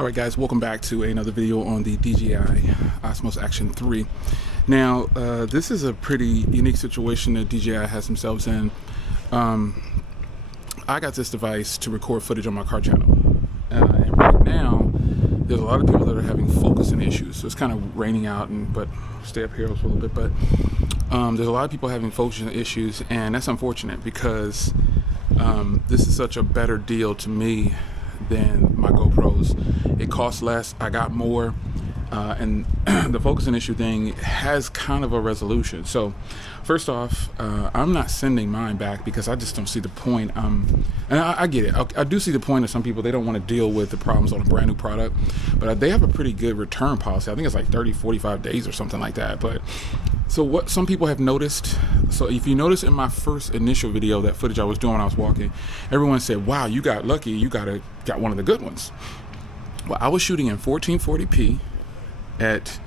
Alright guys, welcome back to another video on the DJI Osmo Action 3. Now, this is a pretty unique situation that DJI has themselves in. I got this device to record footage on my car channel. And right now, there's a lot of people that are having focusing issues. So it's kind of raining out, but stay up here for a little bit. But there's a lot of people having focusing issues, and that's unfortunate because this is such a better deal to me than my GoPros. It costs less, I got more, and the focusing issue thing has kind of a resolution. So first off, I'm not sending mine back because I just don't see the point. And I get it. I do see the point of some people, they don't want to deal with the problems on a brand new product, but they have a pretty good return policy. I think it's like 30-45 days or something like that. But so what some people have noticed, so if you notice in my first initial video, that footage I was doing when I was walking, everyone said, wow, you got lucky, you got one of the good ones. Well, I was shooting in 1440p and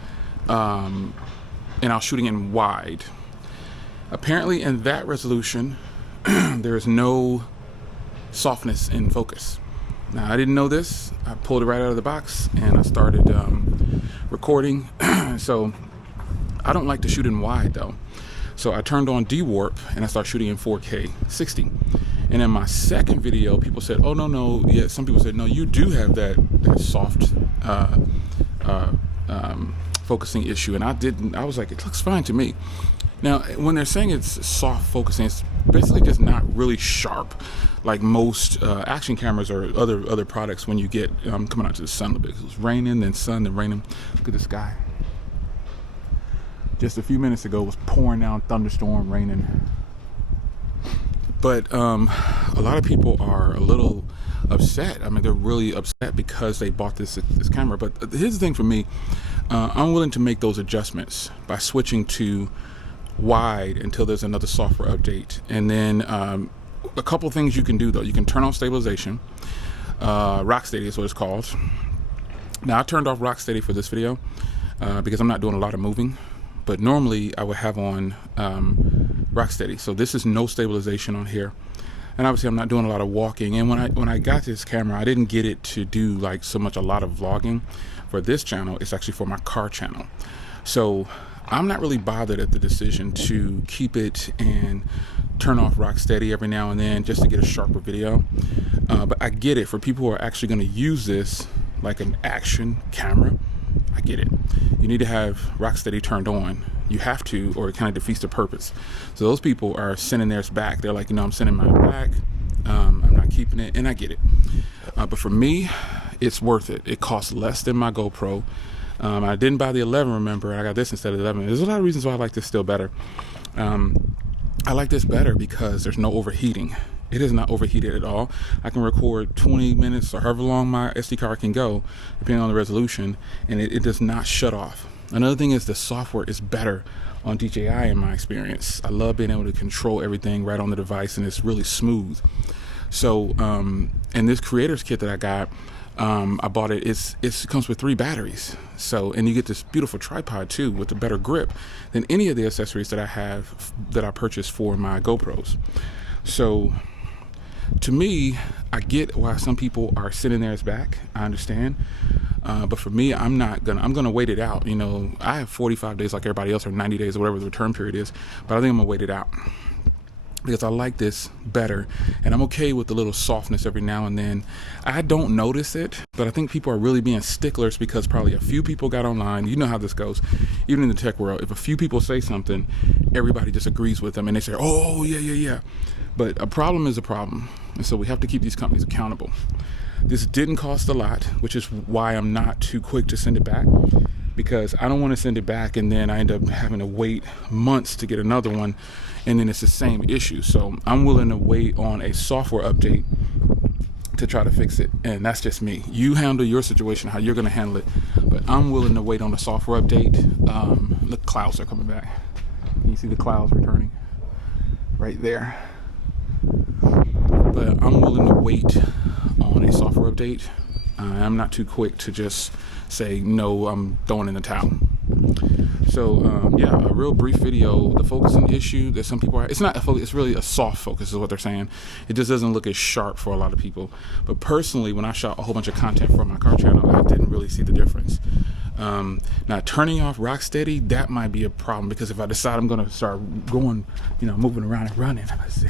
I was shooting in wide. Apparently in that resolution, there is no softness in focus. Now, I didn't know this. I pulled it right out of the box and I started recording. So I don't like to shoot in wide though. So I turned on D-Warp and I started shooting in 4K 60. And in my second video, people said, oh, no. Yeah, some people said, no, you do have that soft focusing issue. And I didn't. I was like, it looks fine to me. Now, when they're saying it's soft focusing, it's basically just not really sharp like most action cameras or other products when you get coming out to the sun a little bit. It was raining, then sun, then raining. Look at the sky. Just a few minutes ago, it was pouring down, thunderstorm, raining. But a lot of people are a little upset. I mean, they're really upset because they bought this camera. But here's the thing for me. I'm willing to make those adjustments by switching to wide until there's another software update. And then a couple things you can do, though. You can turn on stabilization. Rocksteady is what it's called. Now, I turned off Rocksteady for this video because I'm not doing a lot of moving. But normally I would have on Rocksteady. So this is no stabilization on here. And obviously I'm not doing a lot of walking. And when I got this camera, I didn't get it to do like a lot of vlogging for this channel. It's actually for my car channel. So I'm not really bothered at the decision to keep it and turn off Rocksteady every now and then just to get a sharper video. But I get it for people who are actually going to use this like an action camera. I get it. You need to have Rocksteady turned on. You have to, or it kind of defeats the purpose. So those people are sending theirs back. They're like, I'm sending mine back. I'm not keeping it, and I get it. But for me, it's worth it. It costs less than my GoPro. I didn't buy the 11, remember. I got this instead of the 11. There's a lot of reasons why I like this still better. I like this better because there's no overheating. It is not overheated at all. I can record 20 minutes or however long my SD card can go, depending on the resolution, and it does not shut off. Another thing is the software is better on DJI in my experience. I love being able to control everything right on the device, and it's really smooth. So, and this creator's kit that I got, I bought it. It comes with 3 batteries. So, and you get this beautiful tripod too with a better grip than any of the accessories that I have that I purchased for my GoPros. So, to me, I get why some people are sitting theirs back. I understand. But for me, I'm gonna wait it out. I have 45 days like everybody else, or 90 days, or whatever the return period is. But I think I'm gonna wait it out because I like this better, and I'm okay with the little softness every now and then. I don't notice it, but I think people are really being sticklers because probably a few people got online. You know how this goes, even in the tech world. If a few people say something, everybody just agrees with them, and they say, oh, yeah. But a problem is a problem, and so we have to keep these companies accountable. This didn't cost a lot, which is why I'm not too quick to send it back, because I don't want to send it back and then I end up having to wait months to get another one, and then it's the same issue. So I'm willing to wait on a software update to try to fix it, and that's just me. You handle your situation how you're going to handle it, but I'm willing to wait on a software update. Look, clouds are coming back. Can you see the clouds returning right there? But I'm willing to wait on a software update. I'm not too quick to just say, no, I'm throwing in the towel. So yeah, a real brief video. The focusing issue that some people are, it's not a focus, it's really a soft focus is what they're saying. It just doesn't look as sharp for a lot of people. But personally, when I shot a whole bunch of content for my car channel, I didn't really see the difference. Now turning off Rocksteady, that might be a problem, because if I decide I'm gonna start going, you know, moving around and running, let's see,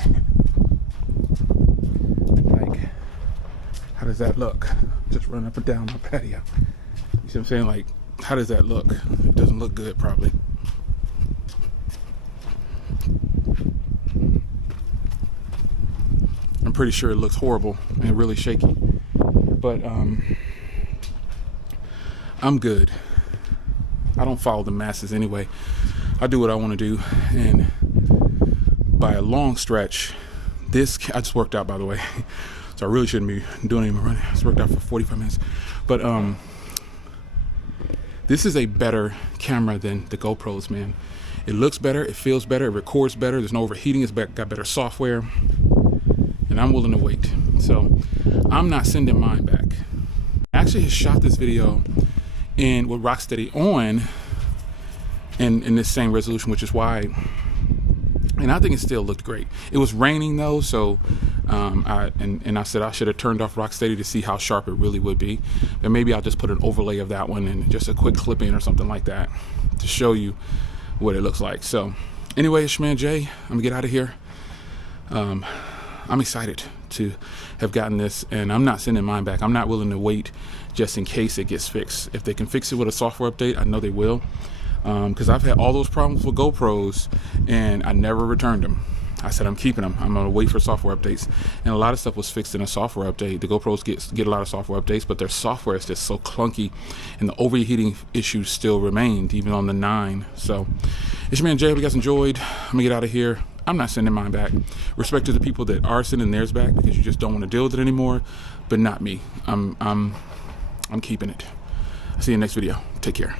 like, how does that look? Just run up and down my patio. You see what I'm saying? Like, how does that look? It doesn't look good, probably. I'm pretty sure it looks horrible and really shaky. But I'm good. I don't follow the masses anyway. I do what I want to do, and by a long stretch, I just worked out, by the way, so I really shouldn't be doing any more running. I just worked out for 45 minutes, but this is a better camera than the GoPros, man. It looks better, it feels better, it records better, there's no overheating, it's got better software, and I'm willing to wait. So I'm not sending mine back. I actually shot this video with Rocksteady on in this same resolution, which is why, and I think it still looked great. It was raining though, so I said I should have turned off Rocksteady to see how sharp it really would be. And maybe I'll just put an overlay of that one and just a quick clip in or something like that to show you what it looks like. So anyway, it's your man Jay. I'm gonna get out of here. I'm excited to have gotten this, and I'm not sending mine back. I'm not willing to wait just in case it gets fixed. If they can fix it with a software update, I know they will, because I've had all those problems with GoPros and I never returned them. I said I'm keeping them. I'm gonna wait for software updates, and a lot of stuff was fixed in a software update. The GoPros get a lot of software updates, but their software is just so clunky, and the overheating issues still remained even on the 9. So it's your man Jay. Hope you guys enjoyed. I'm gonna get out of here. I'm not sending mine back. Respect to the people that are sending theirs back because you just don't want to deal with it anymore, but not me. I'm keeping it. I'll see you in the next video. Take care.